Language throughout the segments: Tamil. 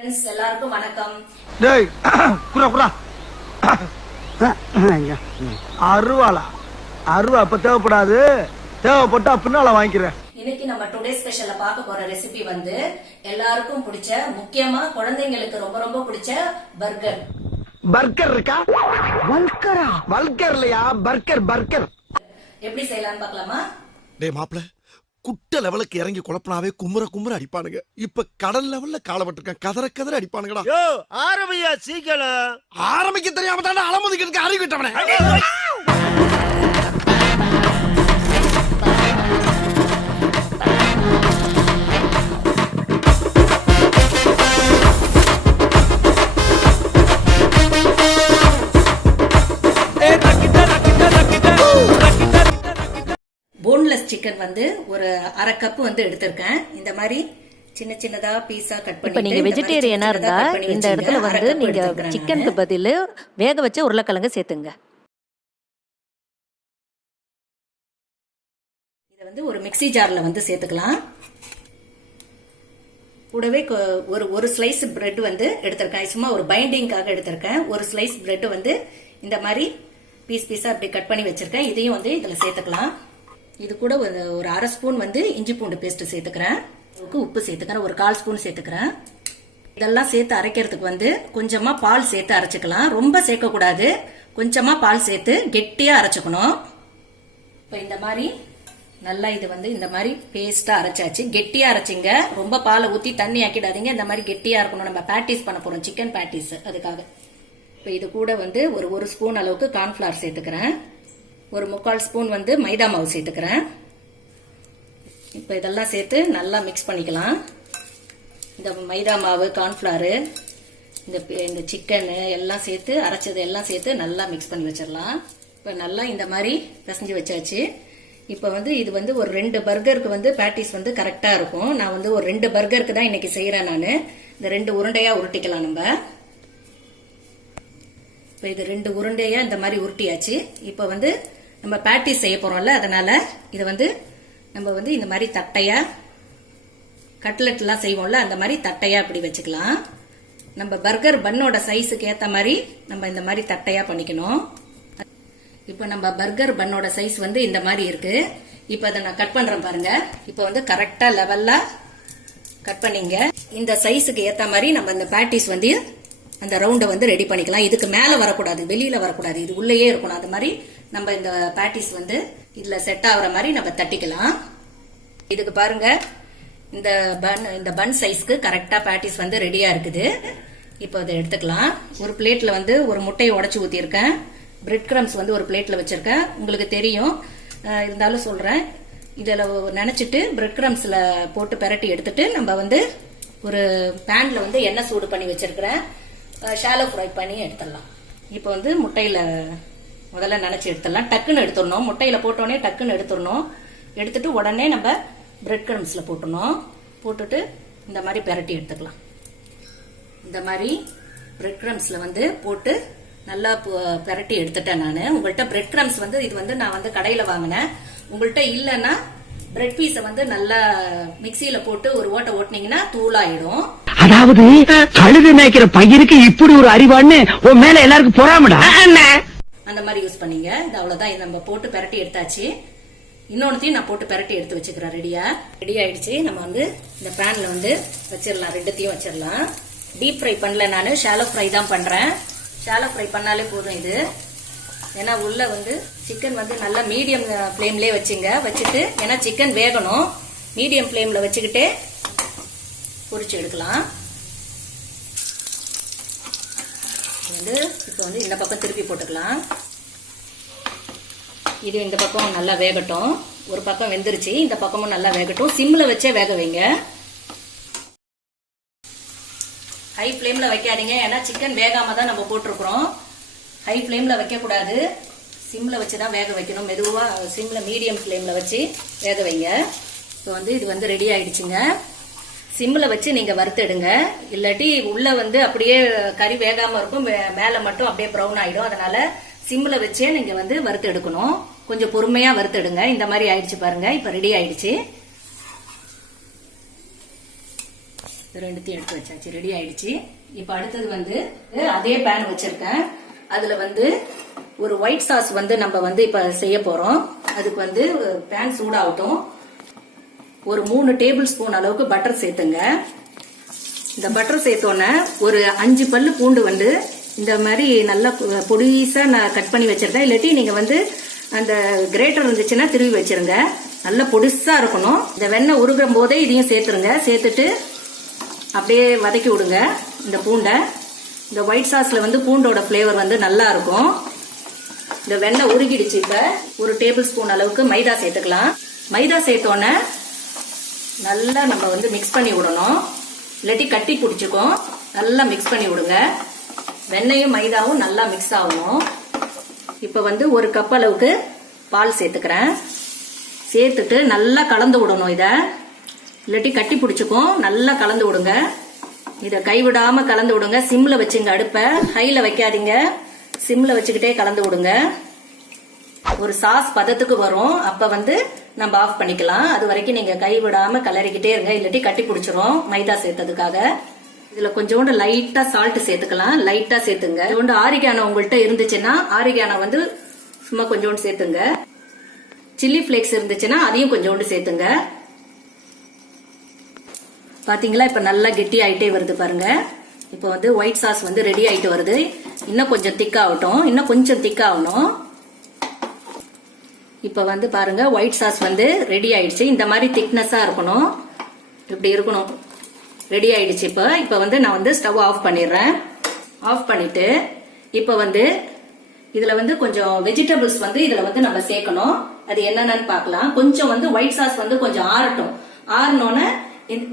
ஃப்ரெண்ட்ஸ் எல்லாருக்கும் வணக்கம். டேய் குரா குரா அருவாளா அருவா அப்ப தேவைப்படாது, தேவைப்பட்டா பின்னால வாங்கிக்கிறேன். இன்னைக்கு நம்ம டுடே ஸ்பெஷல்ல பார்க்க போற ரெசிபி வந்து எல்லாருக்கும் பிடிச்ச, முக்கியமா குழந்தைங்களுக்கு ரொம்ப ரொம்ப பிடிச்ச பர்கர். பர்கர் இருக்கா? வல்கரா? வல்கர் இல்லையா, பர்கர். பர்கர் எப்படி செய்யலாம்னு பார்க்கலாமா? டேய் மாப்ள, குட்ட லெவலுக்கு இறங்கி குழப்பனாவே குமுற அடிப்பானுங்க. இப்ப கடல் லெவல்ல காலப்பட்டிருக்கான், கதற அடிப்பானுங்கடா. யோ ஆரம்பியா சீக்கிரம். ஆரம்பிக்க தெரியாம தானே அலமுதிக்கிறதுக்கு அறிவு விட்டவனே. போன்லெஸ் சிக்கன் வந்து ஒரு அரை கப் வந்து எடுத்திருக்கேன். இந்த மாதிரி சின்ன சின்னதா பீஸா கட் பண்ணி. இப்ப நீங்க வெஜிடேரியனா இருந்தா இந்த இடத்துல வந்து நீங்க சிக்கனுக்கு பதிலு வேக வச்ச உருளைக்கிழங்கு சேர்த்துங்க. இதை வந்து ஒரு மிக்ஸி ஜார்ல வந்து சேர்த்துக்கலாம். கூடவே ஒரு ஸ்லைஸ் பிரெட் வந்து எடுத்திருக்கேன். சும்மா ஒரு பைண்டிங்காக எடுத்திருக்கேன். ஒரு ஸ்லைஸ் பிரெட் வந்து இந்த மாதிரி பீஸா அப்படி கட் பண்ணி வச்சிருக்கேன். இதையும் வந்து இதுல சேர்த்துக்கலாம். இது கூட ஒரு அரை ஸ்பூன் வந்து இஞ்சி பூண்டு பேஸ்ட் சேர்த்துக்கிறேன். உப்பு சேர்த்துக்கிறேன். ஒரு 1/4 ஸ்பூன் சேர்த்துக்கிறேன். இதெல்லாம் சேர்த்து அரைக்கிறதுக்கு வந்து கொஞ்சமா பால் சேர்த்து அரைச்சிக்கலாம். ரொம்ப சேர்க்க கூடாது, கொஞ்சமா பால் சேர்த்து கெட்டியா அரைச்சுக்கணும். இப்ப இந்த மாதிரி நல்லா இது வந்து இந்த மாதிரி பேஸ்டா அரைச்சாச்சு. கெட்டியா அரைச்சிங்க, ரொம்ப பாலை ஊத்தி தண்ணி ஆக்கிடாதீங்க. இந்த மாதிரி கெட்டியா இருக்கணும். நம்ம பேட்டிஸ் பண்ண போறோம், சிக்கன் பேட்டிஸ், அதுக்காக. இப்ப இது கூட வந்து ஒரு ஸ்பூன் அளவுக்கு கார்ன்ஃபிளவர் சேர்த்துக்கிறேன். ஒரு 3/4 ஸ்பூன் வந்து மைதா மாவு சேர்த்துக்கிறேன். இப்போ இதெல்லாம் சேர்த்து நல்லா மிக்ஸ் பண்ணிக்கலாம். இந்த மைதா மாவு, கார்ன்ஃபிளவர், இந்த சிக்கனு எல்லாம் சேர்த்து அரைச்சது எல்லாம் சேர்த்து நல்லா மிக்ஸ் பண்ணி வச்சிடலாம். இப்போ நல்லா இந்த மாதிரி பிசைஞ்சு வச்சாச்சு. இப்போ வந்து இது வந்து ஒரு 2 பர்கருக்கு வந்து பேட்டிஸ் வந்து கரெக்டாக இருக்கும். நான் வந்து ஒரு 2 பர்கருக்கு தான் இன்னைக்கு செய்கிறேன். நான் இந்த 2 உருண்டையாக உருட்டிக்கலாம். நம்ம இப்போ இது 2 உருண்டையா இந்த மாதிரி உருட்டியாச்சு. இப்போ வந்து நம்ம பேட்டிஸ் செய்ய போறோம்ல, அதனால இதை வந்து நம்ம வந்து இந்த மாதிரி தட்டையா, கட்லெட் எல்லாம் செய்வோம்ல அந்த மாதிரி தட்டையா இப்படி வச்சுக்கலாம். நம்ம பர்கர் பன்னோட சைஸுக்கு ஏத்த மாதிரி நம்ம இந்த மாதிரி தட்டையா பண்ணிக்கணும். இப்போ நம்ம பர்கர் பன்னோட சைஸ் வந்து இந்த மாதிரி இருக்கு. இப்போ அதை நான் கட் பண்றேன் பாருங்க. இப்போ வந்து கரெக்டா லெவல்ல கட் பண்ணிங்க. இந்த சைஸுக்கு ஏத்த மாதிரி நம்ம இந்த பேட்டிஸ் வந்து அந்த ரவுண்டை வந்து ரெடி பண்ணிக்கலாம். இதுக்கு மேல வரக்கூடாது, வெளியில வரக்கூடாது, இது உள்ளேயே இருக்கணும். அது மாதிரி நம்ம இந்த பேட்டிஸ் வந்து இதுல செட் ஆகுற மாதிரி நம்ம தட்டிக்கலாம். இதுக்கு பாருங்க, இந்த பன் சைஸ்க்கு கரெக்டா பேட்டிஸ் வந்து ரெடியா இருக்குது. இப்போ அதை எடுத்துக்கலாம். ஒரு பிளேட்ல வந்து ஒரு முட்டையை உடைச்சு ஊத்திருக்கேன். பிரெட் கிரம்ஸ் வந்து ஒரு பிளேட்ல வச்சிருக்கேன். உங்களுக்கு தெரியும், இருந்தாலும் சொல்றேன். இதுல நினைச்சிட்டு பிரெட் கிரம்ஸ்ல போட்டு பெரட்டி எடுத்துட்டு நம்ம வந்து ஒரு பேன்ல வந்து எண்ணெய் சூடு பண்ணி வச்சிருக்கிறேன். ஷாலோ ஃப்ரை பண்ணி எடுத்துடலாம். இப்போ வந்து முட்டையில முதல்ல நினைச்சு எடுத்துடலாம். டக்குன்னு எடுத்துடணும். முட்டையில போட்டோடனே டக்குன்னு எடுத்துடணும். எடுத்துட்டு உடனே நம்ம பிரெட் கிரம்ஸ்ல போட்டணும். போட்டுட்டு இந்த மாதிரி பெரட்டி எடுத்துக்கலாம். இந்த மாதிரி பிரெட் கிரம்ஸ்ல வந்து போட்டு நல்லா பெரட்டி எடுத்துட்டேன் நான். உங்கள்கிட்ட பிரெட் கிரம்ஸ் வந்து இது வந்து நான் வந்து கடையில வாங்கினேன். உங்கள்கிட்ட இல்லைன்னா பிரெட் பீஸை வந்து நல்லா மிக்சியில போட்டு ஒரு ஓட்டினீங்கன்னா தூளாயிடும். அதாவது கழுது மேய்க்கிற பையனுக்கு இப்படி ஒரு அறிவான்னு உன் மேல எல்லாருக்கும் பொறாமடா. அந்த மாதிரி யூஸ் பண்ணீங்க. இது அவ்வளவுதான். இது நம்ம போட்டு பெரட்டி எடுத்தாச்சு. இன்னொன்னுத்தையும் நான் போட்டு பெரட்டி எடுத்து வச்சுக்கிறேன். ரெடி ஆயிடுச்சு. நம்ம வந்து இந்த பேன்ல வந்து வச்சிடலாம். 2த்தையும் வச்சிடலாம். டீப் ஃப்ரை பண்ணல, நான் ஷாலோ ஃப்ரை தான் பண்றேன். ஷாலோ ஃப்ரை பண்ணாலே போதும் இது. ஏன்னா உள்ள வந்து சிக்கன் வந்து நல்லா மீடியம் ஃபிளேம்லயே வச்சுட்டு, ஏன்னா சிக்கன் வேகணும். மீடியம் ஃபிளேம்ல வச்சுக்கிட்டே பொரிச்சு எடுக்கலாம். வந்து இப்போ வந்து இந்த பக்கம் திருப்பி போட்டுக்கலாம். இது இந்த பக்கம் நல்லா வேகட்டும். ஒரு பக்கம் வெந்துருச்சு, இந்த பக்கமும் நல்லா வேகட்டும். சிம்ல வச்சே வேக வைங்க. ஹை ஃபிளேம்ல வைக்காதீங்க, ஏன்னா சிக்கன் வேகாம தான் நம்ம போட்டிருக்கிறோம். ஹை ஃபிளேம்ல வைக்க கூடாது, சிம்ல வச்சுதான் வேக வைக்கணும். மெதுவா சிம்ல மீடியம் ஃபிளேம்ல வச்சு வேக வைங்க. இப்போ வந்து இது வந்து ரெடி ஆயிடுச்சுங்க. சிம்ல வச்சு நீங்க வறுத்தெடுங்க. இல்லாட்டி உள்ள வந்து அப்படியே கறி வேகாம இருக்கும், மேல மட்டும் அப்படியே ப்ரௌன் ஆயிடும். அதனால சிம்ல வச்சே நீங்க வந்து வறுத்து எடுக்கணும். கொஞ்சம் பொறுமையா வறுத்தெடுங்க. இந்த மாதிரி ஆயிடுச்சு பாருங்க. இப்ப ரெடி ஆயிடுச்சு. இது ரெண்டுத்தையும் எடுத்து வச்சாச்சு, ரெடி ஆயிடுச்சு. இப்ப அடுத்தது வந்து அதே பேன் வச்சிருக்கேன். அதுல வந்து ஒரு ஒயிட் சாஸ் வந்து நம்ம வந்து இப்ப செய்ய போறோம். அதுக்கு வந்து பேன் சூடாகட்டும். ஒரு 3 டேபிள் ஸ்பூன் அளவுக்கு பட்டர் சேர்த்துங்க. இந்த பட்டர் சேர்த்தோன்னே ஒரு 5 பல்லு பூண்டு வந்து இந்த மாதிரி நல்லா பொடிசா நான் கட் பண்ணி வச்சிருக்கேன். இல்லாட்டி நீங்க வந்து அந்த கிரேட்டர் இருந்துச்சுன்னா திருவி வச்சிருங்க. நல்லா பொடிசா இருக்கணும். இந்த வெண்ணெய் உருகும் போதே இதையும் சேர்த்துருங்க. சேர்த்துட்டு அப்படியே வதக்கி விடுங்க இந்த பூண்டை. இந்த ஒயிட் சாஸ்ல வந்து பூண்டோட ஃபிளேவர் வந்து நல்லா இருக்கும். இந்த வெண்ணெய் உருகிடுச்சு. இப்ப ஒரு டேபிள் ஸ்பூன் அளவுக்கு மைதா சேர்த்துக்கலாம். மைதா சேர்த்தோன்னே நல்லா நம்ம வந்து மிக்ஸ் பண்ணி விடணும். இல்லாட்டி கட்டி பிடிச்சிக்கும். நல்லா மிக்ஸ் பண்ணி விடுங்க. வெண்ணெயும் மைதாவும் நல்லா மிக்ஸ் ஆகணும். இப்ப வந்து ஒரு கப் அளவுக்கு பால் சேர்த்துக்கிறேன். சேர்த்துட்டு நல்லா கலந்து விடணும். இத இல்லாட்டி கட்டி பிடிச்சிக்கும். நல்லா கலந்து விடுங்க. இத கைவிடாம கலந்து விடுங்க. சிம்ல வச்சுங்க. அடுப்பை ஹைல வைக்காதீங்க. சிம்ல வச்சுக்கிட்டே கலந்து விடுங்க. ஒரு சாஸ் பதத்துக்கு வரும். அப்ப வந்து நம்ம ஆஃப் பண்ணிக்கலாம். அது வரைக்கும் நீங்க கைவிடாம கலரிக்கிட்டே இருங்க. இல்லாட்டி கட்டி பிடிச்சிரும் மைதா சேர்த்ததுக்காக. இதுல கொஞ்சோண்டு லைட்டா சால்ட் சேர்த்துக்கலாம். லைட்டா சேர்த்துங்க. கொஞ்சோண்டு ஆரிகானோ உங்கள்கிட்ட இருந்துச்சுன்னா ஆரிகானோ வந்து சும்மா கொஞ்சோண்டு சேர்த்துங்க. சில்லி பிளேக்ஸ் இருந்துச்சுன்னா அதையும் கொஞ்சோண்டு சேர்த்துங்க. பாத்தீங்களா இப்ப நல்லா கெட்டி ஆயிட்டே வருது பாருங்க. இப்ப வந்து ஒயிட் சாஸ் வந்து ரெடி ஆயிட்டு வருது. இன்னும் கொஞ்சம் திக்காகட்டும். இன்னும் கொஞ்சம் திக்காகணும். இப்ப வந்து பாருங்க ஒயிட் சாஸ் வந்து ரெடி ஆயிடுச்சு. இந்த மாதிரி திக்னஸா இருக்கணும். இப்படி இருக்கணும். ரெடி ஆயிடுச்சு. இப்ப வந்து நான் வந்து ஸ்டவ் ஆஃப் பண்ணிடுறேன். ஆஃப் பண்ணிட்டு இப்ப வந்து இதுல வந்து கொஞ்சம் வெஜிடபிள்ஸ் வந்து இதுல வந்து நம்ம சேர்க்கணும். அது என்னன்னு பார்க்கலாம். கொஞ்சம் வந்து ஒயிட் சாஸ் வந்து கொஞ்சம் ஆறட்டும். ஆறினோன்னு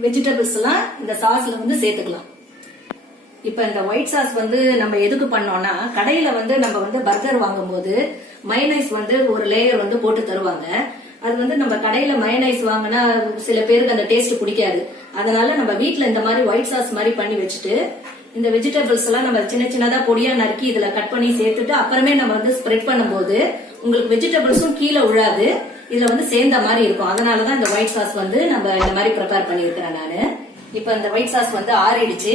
வெஜிடபிள்ஸ் எல்லாம் இந்த சாஸ்ல வந்து சேர்த்துக்கலாம். இப்ப இந்த ஒயிட் சாஸ் வந்து நம்ம எதுக்கு பண்ணோம்னா, கடையில வந்து நம்ம வந்து பர்கர் வாங்கும்போது மயனைஸ் வந்து ஒரு லேயர் வந்து போட்டு தருவாங்க. அது வந்து நம்ம கடையில மயனைஸ் வாங்கினா சில பேருக்கு அந்த டேஸ்ட் பிடிக்காது. அதனால நம்ம வீட்ல இந்த மாதிரி ஒயிட் சாஸ் மாதிரி பண்ணி வச்சுட்டு இந்த வெஜிடபிள்ஸ் எல்லாம் நம்ம சின்ன சின்னதா பொடியா நறுக்கி இதுல கட் பண்ணி சேர்த்துட்டு அப்புறமே நம்ம வந்து ஸ்ப்ரெட் பண்ணும்போது உங்களுக்கு வெஜிடபிள்ஸும் கீழே விழாது. இதுல வந்து சேர்ந்த மாதிரி இருக்கும். அதனாலதான் இந்த ஒயிட் சாஸ் வந்து நம்ம இந்த மாதிரி ப்ரிப்பேர் பண்ணிருக்கிறேன் நானு. இப்ப இந்த ஒயிட் சாஸ் வந்து ஆறிடுச்சு.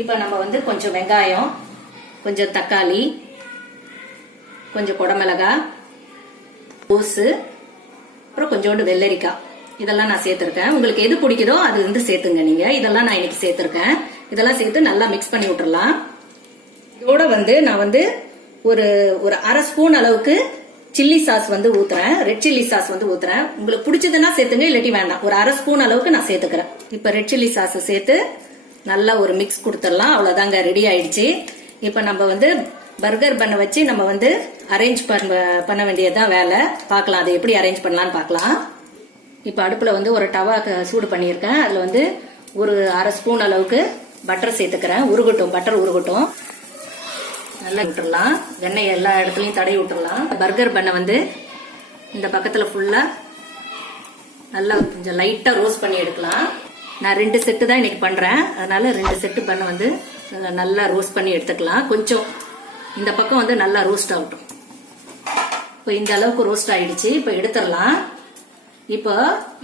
இப்ப நம்ம வந்து கொஞ்சம் வெங்காயம், கொஞ்சம் தக்காளி, கொஞ்சம் குடமிளகாய், கோசு, அப்புறம் கொஞ்சோண்டு வெள்ளரிக்காய் இதெல்லாம் நான் சேர்த்திருக்கேன். உங்களுக்கு எது பிடிக்குதோ அது வந்து சேர்த்துங்க நீங்க. இதெல்லாம் நான் இன்னைக்கு சேர்த்திருக்கேன். இதெல்லாம் சேர்த்து நல்லா மிக்ஸ் பண்ணி விட்டுறலாம். இதோட வந்து நான் வந்து ஒரு 1/2 ஸ்பூன் அளவுக்கு சில்லி சாஸ் வந்து ஊத்துறேன். ரெட் சில்லி சாஸ் வந்து ஊத்துறேன். உங்களுக்கு பிடிச்சதுன்னா சேர்த்துங்க, இல்லாட்டி வேண்டாம். ஒரு 1/2 ஸ்பூன் அளவுக்கு நான் சேர்த்துக்கிறேன். இப்ப ரெட் சில்லி சாஸ் சேர்த்து நல்லா ஒரு மிக்ஸ் கொடுத்துடலாம். அவ்வளவுதாங்க, ரெடி ஆயிடுச்சு. இப்ப நம்ம வந்து பர்கர் பண்ண வச்சு நம்ம வந்து அரேஞ்ச் பண்ண வேண்டியதுதான் வேலை. பார்க்கலாம் அதை எப்படி அரேஞ்ச் பண்ணலாம்னு பார்க்கலாம். இப்ப அடுப்புல வந்து ஒரு டவா சூடு பண்ணியிருக்கேன். அதுல வந்து ஒரு 1/2 ஸ்பூன் அளவுக்கு பட்டர் சேர்த்துக்கிறேன். உருகட்டும், பட்டர் உருகட்டும். நல்லா விட்டுறலாம். வெண்ணெய் எல்லா இடத்துலயும் தடவி விட்டுறலாம். பர்கர் பண்ண வந்து இந்த பக்கத்துல ஃபுல்லா நல்லா கொஞ்சம் லைட்டா ரோஸ்ட் பண்ணி எடுக்கலாம். நான் 2 செட்டு தான் இன்னைக்கு பண்றேன். அதனால 2 செட்டு பண்ண வந்து நல்லா ரோஸ்ட் பண்ணி எடுத்துக்கலாம். கொஞ்சம் இந்த பக்கம் வந்து நல்லா ரோஸ்ட் ஆகட்டும். இப்போ இந்த அளவுக்கு ரோஸ்ட் ஆயிடுச்சு. இப்போ எடுத்துடலாம். இப்போ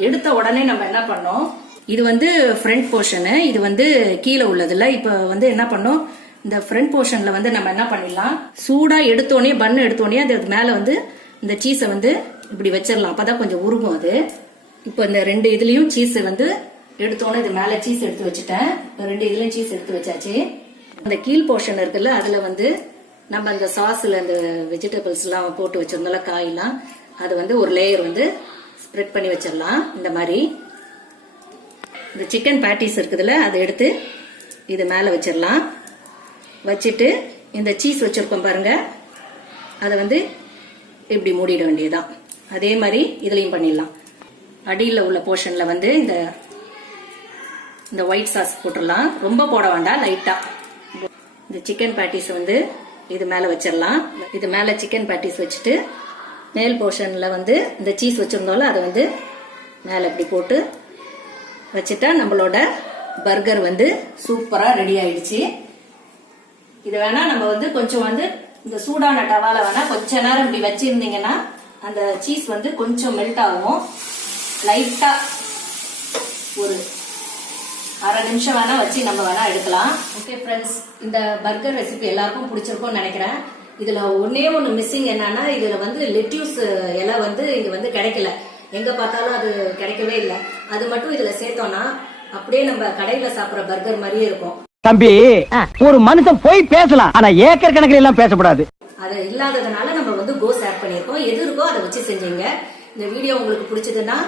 எடுத்த உடனே நம்ம என்ன பண்ணோம், இது வந்து ஃப்ரண்ட் போர்ஷனு, இது வந்து கீழே உள்ளதுல. இப்போ வந்து என்ன பண்ணோம், இந்த ஃப்ரண்ட் போர்ஷன்ல வந்து நம்ம என்ன பண்ணிடலாம், சூடா எடுத்தோடனே பன்னு எடுத்தோடனே அது மேல வந்து இந்த சீஸை வந்து இப்படி வச்சிடலாம். அப்பதான் கொஞ்சம் உருகும் அது. இப்போ இந்த 2 இதுலயும் சீஸ் வந்து எடுத்தோன்னே இது மேல சீஸ் எடுத்து வச்சுட்டேன். 2 இதுலயும் சீஸ் எடுத்து வச்சாச்சு. அந்த கீழ் போர்ஷன் இருக்குல்ல, அதுல வந்து நம்ம அந்த சாஸ்ல அந்த வெஜிடபிள்ஸ் எல்லாம் போட்டு வச்சிருந்தோம்ல, காயெல்லாம், அது வந்து ஒரு லேயர் வந்து ஸ்ப்ரெட் பண்ணி வச்சிடலாம். இந்த மாதிரி இந்த சிக்கன் பேட்டிஸ் இருக்குதுல்ல, அதை எடுத்து இது மேல வச்சிடலாம். வச்சுட்டு இந்த சீஸ் வச்சிருக்கோம் பாருங்க, அதை வந்து இப்படி மூடிட வேண்டியதுதான். அதே மாதிரி இதுலயும் பண்ணிடலாம். அடியில் உள்ள போர்ஷன்ல வந்து இந்த ஒயிட் சாஸ் போட்டுடலாம். ரொம்ப போட வேண்டாம், லைட்டா. இந்த சிக்கன் பேட்டிஸ் வந்து இது மேல வச்சிடலாம். இது மேல சிக்கன் பேட்டிஸ் வச்சுட்டு மேல் போர்ஷன்ல வந்து இந்த சீஸ் வச்சிருந்தோம்ல, அதை வந்து மேல இப்படி போட்டு வச்சுட்டா நம்மளோட பர்கர் வந்து சூப்பரா ரெடி ஆயிடுச்சு. இது வேணா நம்ம வந்து கொஞ்சம் வந்து இந்த சூடான டவால வேணா கொஞ்ச நேரம் இப்படி வச்சிருந்தீங்கன்னா அந்த சீஸ் வந்து கொஞ்சம் மெல்ட் ஆகும். லைட்டா ஒரு அரை நிமிஷம் வேணா வச்சு நம்ம வேணா எடுக்கலாம். ஓகே ஃப்ரெண்ட்ஸ், இந்த பர்கர் ரெசிபி எல்லாருக்கும் பிடிச்சிருக்கும்னு நினைக்கிறேன். இதுல ஒன்னே ஒண்ணு மிஸ்ஸிங் என்னன்னா, இதுல வந்து லெட்யூஸ் இலை வந்து இங்க வந்து கிடைக்கல. எங்க பார்த்தாலும் அது கிடைக்கவே இல்லை. அது மட்டும் இதுல சேர்த்தோம்னா அப்படியே நம்ம கடையில சாப்பிடுற பர்கர் மாதிரியே இருக்கும். தம்பி, ஒரு மனுஷன் போய் பேசலாம், ஆனா ஏக்கர் கணக்கில் எல்லாம் பேசக்கூடாது. அது இல்லாததுனால நம்ம வந்து கோஸ் ஆட் பண்ணிருக்கோம். எது இருக்கோ அதை வச்சு செஞ்சீங்க. இந்த வீடியோ உங்களுக்கு பிடிச்சதுன்னா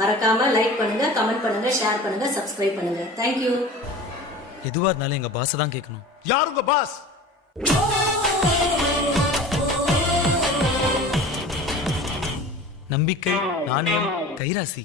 மறக்காம லைக் பண்ணுங்க, கமெண்ட் பண்ணுங்க, ஷேர் பண்ணுங்க, சப்ஸ்கிரைப் பண்ணுங்க. தேங்க்யூ. எதுவா இருந்தாலும் எங்க பாஸ் தான் கேட்கணும். யார் உங்க பாஸ்? நம்பிக்கை, நாணயம், கைராசி.